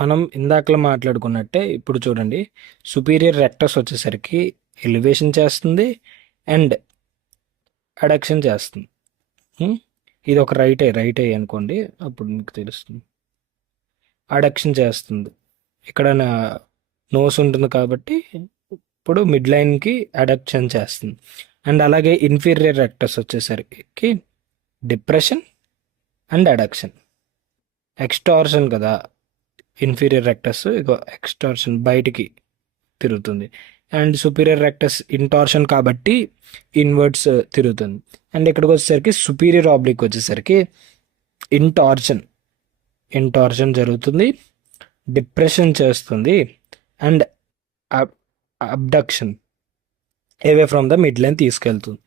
మనం ఇందాకలా మాట్లాడుకున్నట్టే ఇప్పుడు చూడండి, సుపీరియర్ రెక్టస్ వచ్చేసరికి ఎలివేషన్ చేస్తుంది అండ్ అడక్షన్ చేస్తుంది. హ్మ్? ఇది ఒక రైట్ ఐ అనుకోండి, అప్పుడు మీకు తెలుస్తుంది. అడక్షన్ చేస్తుంది. ఇక్కడ నోస్ ఉంటుంది కాబట్టి ఇప్పుడు మిడ్ లైన్కి అడక్షన్ చేస్తుంది. అండ్ అలాగే ఇన్ఫీరియర్ రెక్టస్ వచ్చేసరికి డిప్రెషన్ అండ్ అడక్షన్. ఎక్స్టార్షన్ కదా ఇన్ఫీరియర్ రెక్టస్, ఇక ఎక్స్టార్షన్ బయటికి తిరుగుతుంది. అండ్ సుపీరియర్ రెక్టస్ ఇంటార్షన్ కాబట్టి ఇన్వర్డ్స్ తిరుగుతుంది. అండ్ ఇక్కడికి వచ్చేసరికి సుపీరియర్ ఆబ్లిక్ వచ్చేసరికి ఇంటార్షన్ ఇంటార్షన్ జరుగుతుంది, డిప్రెషన్ చేస్తుంది and abduction away from the mid line తీసుకెళ్తుంది.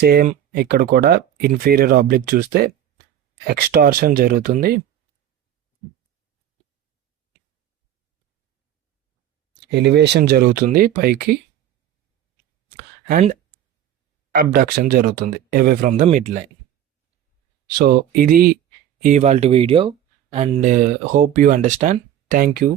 సేమ్ ఇక్కడ కూడా ఇన్ఫీరియర్ ఆబ్లిక్ చూస్తే ఎక్స్టార్షన్ జరుగుతుంది, ఎలివేషన్ జరుగుతుంది పైకి అండ్ అబ్డక్షన్ జరుగుతుంది away from the mid line. So ఇది ఇవాల్టి video and hope you understand. Thank you.